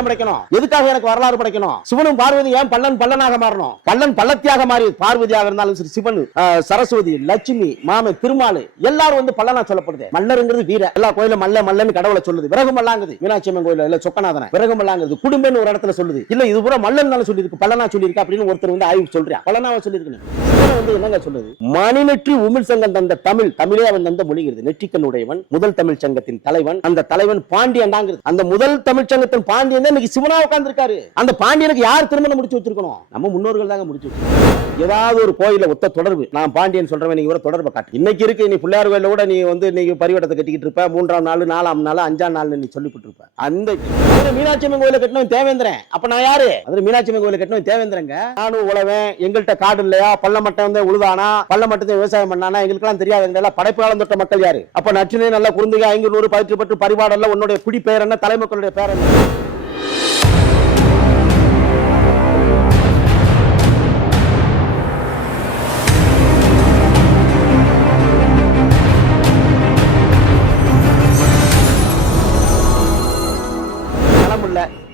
இலக்கியம் படைக்கணும். எதுக்காக எனக்கு வரலாறு படைக்கணும்? சிவனும் பார்வதி ஏன் பல்லன் பல்லனாக மாறணும்? பல்லன் பள்ளத்தியாக மாறி பார்வதியாக இருந்தாலும் சரி சிவன் சரஸ்வதி லட்சுமி மாமை திருமாலு எல்லாரும் வந்து பல்லனா சொல்லப்படுது. மல்லருங்கிறது வீர. எல்லா கோயில மல்ல மல்லன்னு கடவுளை சொல்லுது. விறகு மல்லாங்குது மீனாட்சி அம்மன் கோயில இல்ல சொக்கநாதன. விறகு மல்லாங்குது குடும்பம்னு ஒரு இடத்துல சொல்லுது. இல்ல இது பூரா மல்லன் தானே சொல்லியிருக்கு. பல்லனா சொல்லியிருக்கு அப்படின்னு ஒருத்தர் வந்து ஆய்வு சொல்றேன் பல்லனாவை சொல்லியிருக்கணும் வந்து என்னங்க சொல்லுது? மணிநெற்றி உமிழ் சங்கம் தந்த தமிழ் தமிழே அவன் தந்த மொழிகிறது நெற்றிக்கண்ணுடையவன் முதல் தமிழ் சங்கத்தின் தலைவன். அந்த தலைவன் பாண்டியன்டாங்கிறது அந்த முதல் தமிழ் சங்கத்தின் பாண்டியனே தான் இன்னைக்கு சிவனா உட்காந்துருக்காரு அந்த பாண்டியனுக்கு யார் திருமணம் முடிச்சு வச்சிருக்கணும்? நம்ம முன்னோர்கள் தாங்க முடிச்சு வச்சிருக்கோம் ஏதாவது ஒரு கோயில ஒத்த தொடர்பு. நான் பாண்டியன் சொல்றவன் நீங்க கூட தொடர்பை காட்டு. இன்னைக்கு இருக்கு நீ பிள்ளையார் கோயில கூட நீ வந்து நீ பரிவட்டத்தை கட்டிக்கிட்டு இருப்ப. மூன்றாம் நாள் நாலாம் நாள் அஞ்சாம் நாள் நீ சொல்லிவிட்டு இருப்ப அந்த மீனாட்சி அம்மன் கோயில கட்டணும் தேவேந்திரன். அப்ப நான் யாரு? அது மீனாட்சி அம்மன் கோயில கட்டணும் தேவேந்திரங்க. நானும் உழவன் எங்கள்கிட்ட காடு இல்லையா? பள்ளமட்டம் வந்து உழுதானா? பள்ளமட்டத்தை விவசாயம் பண்ணானா? எங்களுக்கெல்லாம் தெரியாது எங்கெல்லாம் படைப்பு காலம் தொட்ட மக்கள் யாரு? அப்ப நச்சினை நல்லா குறுந்துக ஐநூறு நூறு பதிற்று பட்டு பரிபாடல்ல உன்னுடைய குடி பெயர் என்ன? தலைமக்களுடைய பேர் என்ன?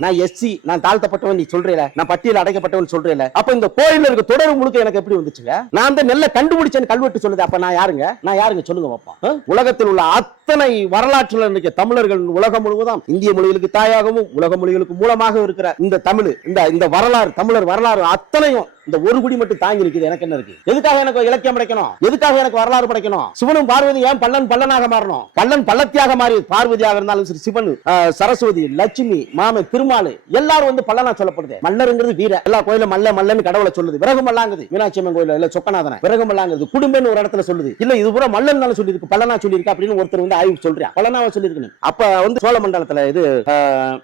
நான் எஸ்சி நான் தாழ்த்தப்பட்டவன் நீ சொல்றீல. நான் பட்டியல் அடைக்கப்பட்டவன் சொல்றீல. அப்ப இந்த கோயில் இருக்க தொடர்பு முழுக்க எனக்கு எப்படி வந்துச்சுங்க? நான் அந்த நெல்லை கண்டுபிடிச்சேன் கல்வெட்டு சொல்லுது. அப்ப நான் யாருங்க? நான் யாருங்க? சொல்லுங்க பாப்பா. உலகத்தில் உள்ள அத்தனை வரலாற்றுல இருக்க தமிழர்கள் உலகம் முழுவதும் இந்திய மொழிகளுக்கு தாயாகவும் உலக மொழிகளுக்கு மூலமாக இருக்கிற இந்த தமிழ் இந்த இந்த வரலாறு தமிழர் வரலாறு அத்தனையும் இந்த ஒரு குடி மட்டும் தாங்கி நிக்குது. எனக்கு என்ன இருக்கு? எதுக்காக எனக்கு இலக்கியம் படைக்கணும்? எதுக்காக எனக்கு வரலாறு படைக்கணும்? சிவனும் பார்வதி ஏன் பல்லன் பல்லனாக மாறணும்? பல்லன் பள்ளத்தியாக மாறி பார்வதியாக இருந்தாலும் சரி சிவன் சரஸ்வதி லட்சுமி மாமை பெருமாள். எல்லாரும் வந்து பல்லனா சொல்லப்படுது. மல்லருங்கிறது வீர. எல்லா கோயிலும் மல்ல மல்லன்னு கடவுளை சொல்லுது. விறகு மல்லாங்குது மீனாட்சி அம்மன் கோயில இல்ல சொக்கநாதன. விறகு மல்லாங்குது குடும்பம்னு ஒரு இடத்துல சொல்லுது. இல்ல இது பூரா மல்லன் தானே சொல்லியிருக்கு. பல்லனா சொல்லியிருக்கு அப்படின்னு ஒருத்தர் வந்து ஆய்வு சொல்றா பல்லனாவை சொல்லியிருக்கணும். அப்ப வந்து சோழ மண்டலத்துல இது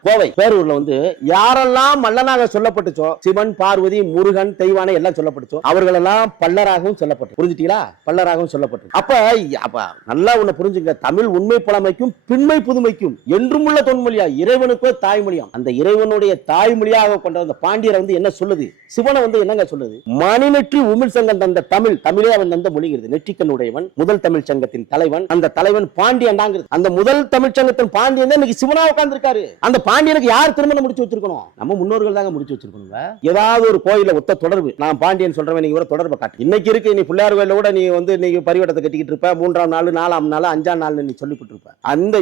கோவை பேரூர்ல வந்து யாரெல்லாம் மல்லனாக சொல்லப்பட்டுச்சோ சிவன் பார்வதி முருகன் தெய்வானை எல்லாம் சொல்லப்பட்டுச்சோ அவர்கள் எல்லாம் பல்லராகவும் சொல்லப்பட்டு புரிஞ்சுட்டீங்களா? பல்லராகவும் சொல்லப்பட்டு. அப்ப அப்ப நல்லா உன்னை புரிஞ்சுங்க. தமிழ் உண்மை பழமைக்கும் பின்மை புதுமைக்கும் என்றும் உள்ள தொன்மொழியா இறைவனுக்கோ தாய்மொழியாம் அந்த இறைவனுடைய தாய்மொழியாக கொண்ட அந்த பாண்டியரை வந்து என்ன சொல்லுது? சிவனை வந்து என்னங்க சொல்லுது? மணிநெற்றி உமிழ் சங்கம் தந்த தமிழ் தமிழே அவன் தந்த மொழிகிறது நெற்றிக்கண்ணுடையவன் முதல் தமிழ் சங்கத்தின் தலைவன் அந்த தலைவன் பாண்டியன்டாங்கிறது. அந்த முதல் தமிழ் சங்கத்தின் பாண்டியன் தான் இன்னைக்கு சிவனா உட்கார்ந்துருக்காரு. அந்த பாண்டியனுக்கு யார் திருமணம் முடிச்சு வச்சிருக்கணும்? நம்ம முன்னோர்கள் தாங்க முடிச்சு வச்சிருக்கணும் ஏதாவது ஒரு கோயில ஒத்த தொடர்பு. நான் பாண்டியன் சொல்றவன் நீங்க ஒரு தொடர்பை காட்டு. இன்னைக்கு இருக்கு நீ பிள்ளையார் கோயில கூட நீ வந்து நீ பரிவட்டத்தை கட்டிக்கிட்டு இருப்ப. மூன்றாம் நாள் நாலாம் நாள் அஞ்சாம் நாள் நீ சொல்லிவிட்டு இருப்ப அந்த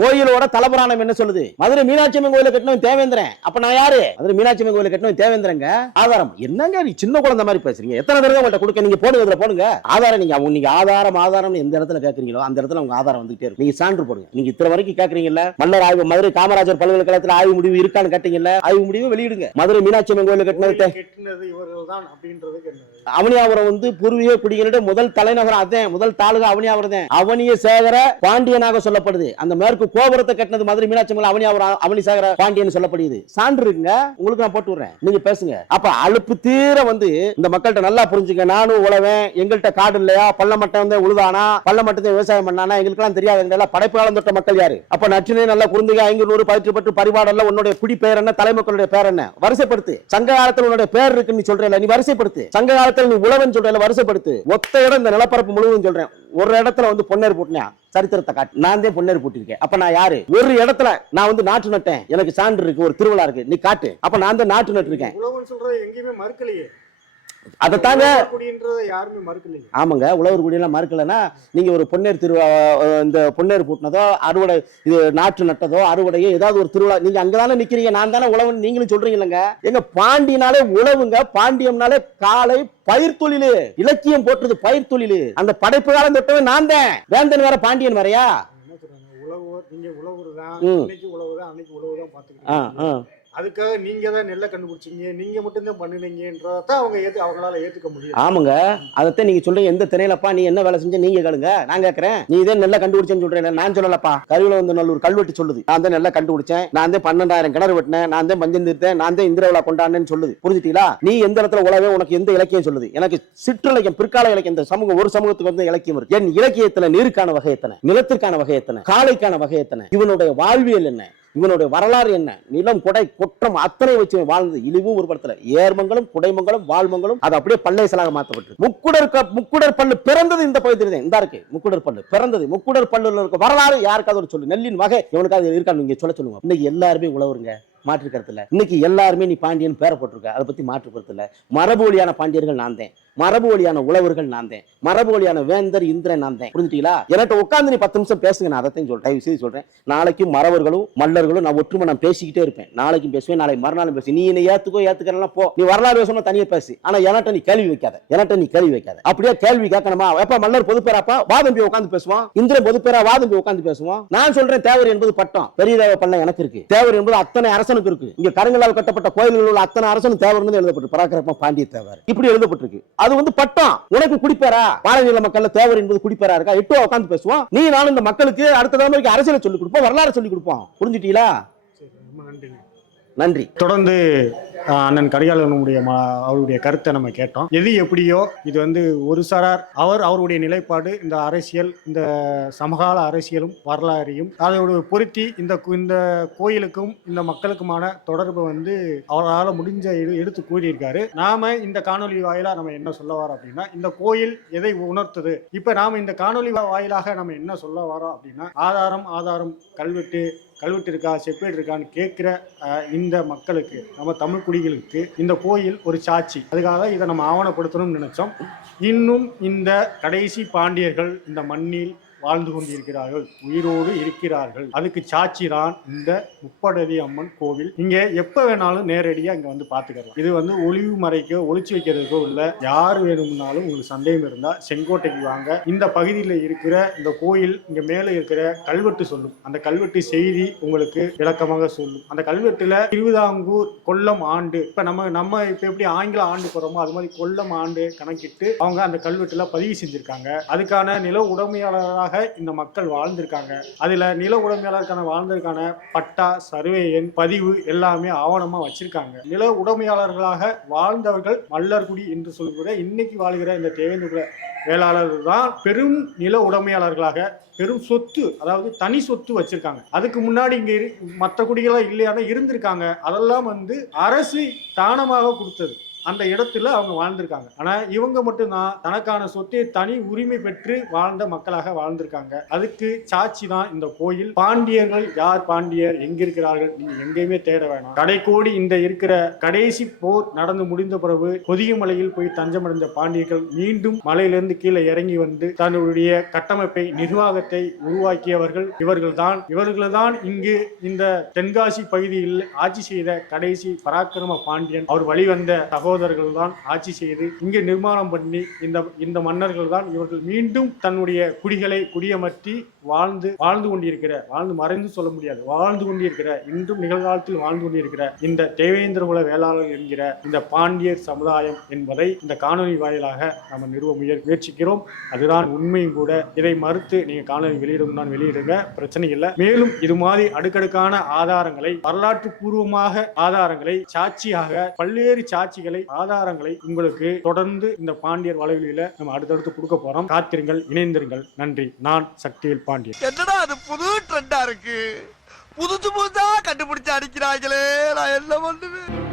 கோயிலோட தலபுராணம் என்ன சொல்லுது? மதுரை மீனாட்சி அம்மன் கோயில கட்டின தேவேந்திரன். அப்ப நான் யாரு? மதுரை மீனாட்சி அம்மன் கோயில கட்டணும் தேவேந்திரங்க ஆதாரம். என்னங்க நீ சின்ன குழந்தை மாதிரி பேசுறீங்க? எத்தனை தடவை உங்கள்ட்ட கொடுக்க? நீங்க போடுங்க இதுல போடுங்க. ஆதாரம் நீங்க அவங்க நீங்க ஆதாரம் ஆதாரம் எந்த இடத்துல கேக்குறீங்களோ அந்த இடத்துல உங்க ஆதாரம் வந்துட்டே இருக்கும். நீங்க சான்று போடுங்க. நீங்க இத்தனை வரைக்கும் கேக்குறீங்கல்ல? மன்னர் ஆய்வு மதுரை காமராஜர் பல்கலைக்கழகத்துல ஆய்வு முடிவு இருக்கான்னு கேட்டீங்கல்ல? ஆய்வு முடிவு வெளியிடுங்க. மதுரை மீனாட்சி அம்மன் கோயில கட்டினது கெட்டினது அவனியாபுரம் வந்து பூர்வீக குடிகளுடைய முதல் தலைநகரம் அதேன். முதல் தாலுகா அவனியாபுரம் தான். அவனிய சேகர பாண்டியனாக சொல்லப்படுது. அந்த மேற்கு கோபுரத்தை கட்டினது மதுரை மீனாட்சி அம்மன் அவனியாபுரம் அவனி சேகர பாண்டியன் சொல்லப்படுகிறது. சான்று இருக்குங்க உங்களுக்கு நான் போட்டு விடுறேன். நீங்க பேசுங்க. அப்ப அலுப்பு தீர வந்து இந்த மக்கள்கிட்ட நல்லா புரிஞ்சுங்க. நானும் உழவேன் எங்கள்கிட்ட காடு இல்லையா பள்ள மட்டம் வந்து உழுதானா பள்ள விவசாயம் பண்ணானா எங்களுக்கெல்லாம் தெரியாது. எங்கெல்லாம் படைப்பு காலம் தொட்ட மக்கள் யாரு? அப்ப நச்சினை நல்லா புரிஞ்சுங்க ஐங்கு நூறு பதிற்று பட்டு பரிபாடல்ல உன்னுடைய குடி பெயர் என்ன தலைமக்களுடைய பேர் என்ன? வரிசைப்படுத்து. சங்க காலத்தில் உன்னுடைய பேர் இருக்குன்னு நீ சொல்றல நீ வரிசைப்படுத்து. சங்க காலத்தில் நீ உழவன் சொல்றல வரிசைப்படுத்து. ஒத்த இடம் இந்த நிலப்பரப்பு முழுவதும் சொல்றேன். ஒரு இடத்துல வந்து பொன்னேர் போட்டினேன். சரித்திரத்தை காட்டு. நான் தான் பொன்னேர் போட்டிருக்கேன் அப்ப நான் யாரு? ஒரு இடத்துல நான் வந்து நாட்டு நட்டேன். எனக்கு சான்று இருக்கு ஒரு திருவிழா இருக்கு. நீ காட்டு. அப்ப நான் தான் நாட்டு உழவன் சொல்றது எங்கேயுமே மறுக்கலையே. அதைத்தாங்க யாருமே மறுக்கலையே. ஆமாங்க உழவர் குடியெல்லாம் மறுக்கலைன்னா நீங்க ஒரு பொன்னேர் திருவிழா அஹ், இந்த பொன்னேர் கூட்டினதோ அறுவடை இது நாற்று நட்டதோ அறுவடையோ ஏதாவது ஒரு திருவிழா நீங்க அங்கதானே நிக்கிறீங்க நான் தானே உழவன் நீங்களும் சொல்றீங்களங்க எங்க பாண்டியனாலே உழவுங்க பாண்டியம்னாலே காலை பயிர் தொழிலு. இலக்கியம் போட்டுறது பயிர் தொழிலு. அந்த படைப்பு காலம் தொட்டவன் நான் தான். வேந்தன் வேற பாண்டியன் வேறயா? என்ன சொல்றாங்க உழவர் நீங்க உழவர் தான் ம். இன்னைக்கு உழவு தான் அன்னைக்கு உழவு தான் ஆ, பாத்துக்கிட்டு ஆ. அதுக்காக நீங்க தான் நெல்லை கண்டுபிடிச்சிங்க. நீங்க மட்டும்தான் பண்ணுனீங்கன்றதான் அவங்க ஏத்து அவங்களால ஏத்துக்க முடியும். ஆமாங்க. அதைத்தான் நீங்க சொல்றீங்க எந்த திணையிலப்பா நீ என்ன வேலை செஞ்ச நீங்க கேளுங்க. நான் கேக்குறேன். நீ இதே நெல்லை கண்டுபிடிச்சேன்னு சொல்றேன் நான் சொல்லலப்பா. கருவில வந்து நல்லூர் கல்வெட்டு சொல்லுது. நான் தான் நெல்லை கண்டுபிடிச்சேன். நான் தான் பன்னெண்டாயிரம் கிணறு வெட்டினேன். நான் தான் பஞ்சம் தீர்த்தேன் நான் தான் இந்திரவிழா கொண்டாடுன்னு சொல்லுது. புரிஞ்சுட்டீங்களா? நீ எந்த இடத்துல உலவே உனக்கு எந்த இலக்கியம் சொல்லுது? எனக்கு சிற்றிலக்கியம் பிற்கால இலக்கியம் இந்த சமூகம் ஒரு சமூகத்துக்கு வந்து இலக்கியம் இருக்கு. என் இலக்கியத்துல நீருக்கான வகை எத்தனை நிலத்திற்கான வகை எத்தனை காலைக்கான வகை எத்தனை இவனுடைய வாழ்வியல் என்ன? இவனுடைய வரலாறு என்ன? நிலம் கொடை குற்றம் அத்தனை வச்சு வாழ்ந்தது. இழிவும் ஒரு படத்துல. ஏர்மங்களும் குடைமங்களும் வாழ்மங்களும் அது அப்படியே பல்லேசலாக மாற்றப்பட்டு முக்குடர் முக்குடர் பல்லு பிறந்தது இந்த பகுதியில் தான். இந்த இருக்கு. முக்குடர் பல்லு பிறந்தது. முக்குடர் பல்லுல இருக்க வரலாறு யாருக்காவது ஒரு சொல்லு. நெல்லின் வகை இவனுக்காவது இருக்கான்னு நீங்க சொல்ல சொல்லுவோம் இன்னைக்கு எல்லாருமே உழவுருங்க. மாற்று கருத்து இன்னைக்கு எல்லாருமே நீ பாண்டியன் பேரப்பட்டிருக்க அதை பத்தி மாற்று கருத்து மரபு வழியான பாண்டியர்கள் நான் தான். மரபு வழியான உழவர்கள் நான் தான். மரபு வழியான வேந்தர் இந்திரன் நான் தான். புரிஞ்சுட்டீங்களா? என்கிட்ட உட்கார்ந்து நீ பத்து நிமிஷம் பேசுங்க நான் அதைத்தையும் சொல்றேன். தயவு செய்து சொல்றேன். நாளைக்கும் மறவர்களும் மல்லர்களும் நான் ஒற்றுமை நான் பேசிக்கிட்டே இருப்பேன். நாளைக்கும் பேசுவேன் நாளை மறுநாளும் பேசுவேன். நீ என்ன ஏத்துக்கோ ஏத்துக்கலாம் போ. நீ வரலாறு பேசணும் தனியா பேசு. ஆனா என்கிட்ட நீ கேள்வி வைக்காத. என்கிட்ட நீ கேள்வி வைக்காத. அப்படியே கேள்வி கேட்கணுமா? எப்ப மல்லர் பொதுப்பேராப்பா வாதம்பி உட்காந்து பேசுவான் இந்திரன் பொதுப்பேரா வாதம்பி உட்காந்து பேசுவான் நான் சொல்றேன் தேவர் என்பது பட்டம். பெரிய தேவ பள்ளம் எனக்கு இருக்கு. தேவர் என்பது அத்தனை அரசனுக்கு இருக்கு. இங்க கருங்கலால் கட்டப்பட்ட கோயில்கள் உள்ள அத்தனை அரசனும் தேவர் எழுதப்பட்டு பராக்கிரம பாண்டிய தேவர். இப்படி எழுதப்பட்டிருக்கு. அது வந்து பட்டம். உனக்கு குடிப்பேரா பாரதிய மக்கள் தேவர் என்பது குடிப்பேரா இருக்கா? எட்டு உட்காந்து பேசுவோம் நீ நானும் இந்த மக்களுக்கு அடுத்த தலைமுறைக்கு அரசியலை சொல்லிக் கொடுப்போம் வரலாறு சொல்லிக் கொடுப்போம். புரிஞ்சுட்டீங்களா? நன்றி நன்றி. தொடர்ந்து அண்ணன் கரிகாலனுடைய ம- அவருடைய கருத்தை நம்ம கேட்டோம். எது எப்படியோ இது வந்து ஒரு சாரார் அவர் அவருடைய நிலைப்பாடு இந்த அரசியல் இந்த சமகால அரசியலும் வரலாறையும் அதோடு பொருத்தி இந்த கு- இந்த கோயிலுக்கும் இந்த மக்களுக்குமான தொடர்பு வந்து அவரால் முடிஞ்ச எடு- எடுத்து கூறியிருக்காரு. நாம இந்த காணொலி வாயிலாக நம்ம என்ன சொல்ல வரோம் அப்படின்னா இந்த கோயில் எதை உணர்த்துது? இப்போ நாம இந்த காணொலி வாயிலாக நம்ம என்ன சொல்ல வரோம் அப்படின்னா ஆதாரம் ஆதாரம் கல்வெட்டு கல்வெட்டு இருக்கா செப்பேடு இருக்கான்னு கேட்குற இந்த மக்களுக்கு நம்ம தமிழ் குடிகளுக்கு இந்த கோயில் ஒரு சாட்சி. அதுக்காக இதை நம்ம ஆவணப்படுத்தணும்னு நினைச்சோம். இன்னும் இந்த கடைசி பாண்டியர்கள் இந்த மண்ணில் வாழ்ந்து கொண்டிருக்கிறார்கள். உயிரோடு இருக்கிறார்கள். அதுக்கு சாட்சி தான் இந்த முப்படவி அம்மன் கோவில். இங்க எப்ப வேணாலும் நேரடியா இங்க வந்து பாத்துக்கலாம் இது வந்து ஒளிவு மறைக்கோ ஒளிச்சு வைக்கிறதுக்கோ இல்ல. யார் வேணும்னாலும் உங்களுக்கு சந்தேகம் இருந்தா செங்கோட்டைக்கு வாங்க. இந்த பகுதியில் இருக்கிற இந்த கோயில் இங்க மேல இருக்கிற கல்வெட்டு சொல்லும். அந்த கல்வெட்டு செய்தி உங்களுக்கு விளக்கமாக சொல்லும். அந்த கல்வெட்டுல திருவிதாங்கூர் கொல்லம் ஆண்டு. இப்ப நம்ம நம்ம இப்ப எப்படி ஆங்கில ஆண்டு போறோமோ அது மாதிரி கொல்லம் ஆண்டு கணக்கிட்டு அவங்க அந்த கல்வெட்டுல பதிவு செஞ்சிருக்காங்க. அதுக்கான நில உடமையாளராக இந்த மக்கள் வாழ்ந்திருக்காங்க. அதுல நில உடைமையாளருக்கான வாழ்ந்ததுக்கான பட்டா சர்வே எண் பதிவு எல்லாமே ஆவணமா வச்சிருக்காங்க. நில உடைமையாளர்களாக வாழ்ந்தவர்கள் மல்லர்குடி என்று சொல்கிற இன்னைக்கு வாழ்கிற இந்த தேவேந்திர வேளாளர்கள் தான் பெரும் நில உடைமையாளர்களாக பெரும் சொத்து அதாவது தனி சொத்து வச்சிருக்காங்க. அதுக்கு முன்னாடி இங்க இரு மற்ற குடிகளாம் இல்லையான இருந்திருக்காங்க. அதெல்லாம் வந்து அரசு தானமாக கொடுத்தது. அந்த இடத்துல அவங்க வாழ்ந்திருக்காங்க. ஆனா இவங்க மட்டும்தான் தனக்கான சொத்தை தனி உரிமை பெற்று வாழ்ந்த மக்களாக வாழ்ந்திருக்காங்க. அதுக்கு சாட்சி தான் இந்த கோயில். பாண்டியர்கள் யார் பாண்டியர்? எங்க இருக்கிறார்கள்? நீங்க எங்கேயுமே தேட வேணாம். கடைக்கோடி இந்த இருக்கிற கடைசி போர் நடந்து முடிந்த பிறகு கொதியமலையில் போய் தஞ்சமடைந்த பாண்டியர்கள் மீண்டும் மலையிலிருந்து கீழே இறங்கி வந்து தன்னுடைய கட்டமைப்பை நிர்வாகத்தை உருவாக்கியவர்கள் இவர்கள்தான். இவர்கள்தான் இங்கு இந்த தென்காசி பகுதியில் ஆட்சி செய்த கடைசி பராக்கிரம பாண்டியன். அவர் வழிவந்த சகோதரர்கள் தான் ஆட்சி செய்து இங்கு நிர்மாணம் பண்ணி இந்த இந்த மன்னர்கள் தான் இவர்கள் மீண்டும் தன்னுடைய குடிகளை குடியமர்த்தி வாழ்ந்து வாழ்ந்து கொண்டிருக்கிற வாழ்ந்து மறைந்து சொல்ல முடியாது வாழ்ந்து கொண்டிருக்கிற இன்றும் நிகழ்காலத்தில் வாழ்ந்து கொண்டிருக்கிற இந்த தேவேந்திர குல வேளாளர் என்கிற இந்த பாண்டியர் சமுதாயம் என்பதை இந்த காணொலி வாயிலாக நம்ம நிறுவ முயற் முயற்சிக்கிறோம். அதுதான் உண்மையும் கூட. இதை மறுத்து நீங்க காணொலி வெளியிடும் தான் வெளியிடுங்க. பிரச்சனை இல்லை. மேலும் இது மாதிரி அடுக்கடுக்கான ஆதாரங்களை வரலாற்று பூர்வமாக ஆதாரங்களை சாட்சியாக பல்வேறு சாட்சிகளை ஆதாரங்களை உங்களுக்கு தொடர்ந்து இந்த பாண்டியர் வலைவலியில நம்ம அடுத்தடுத்து கொடுக்க போறோம். காத்திருங்கள் இணைந்திருங்கள். நன்றி. நான் சக்தியில் பாண்டியன். என்னடா அது புது ட்ரெண்டா இருக்கு? புதுசு புதுசா கண்டுபிடிச்சு அடிக்கிறாங்களே நான் என்ன பண்ணுவேன்?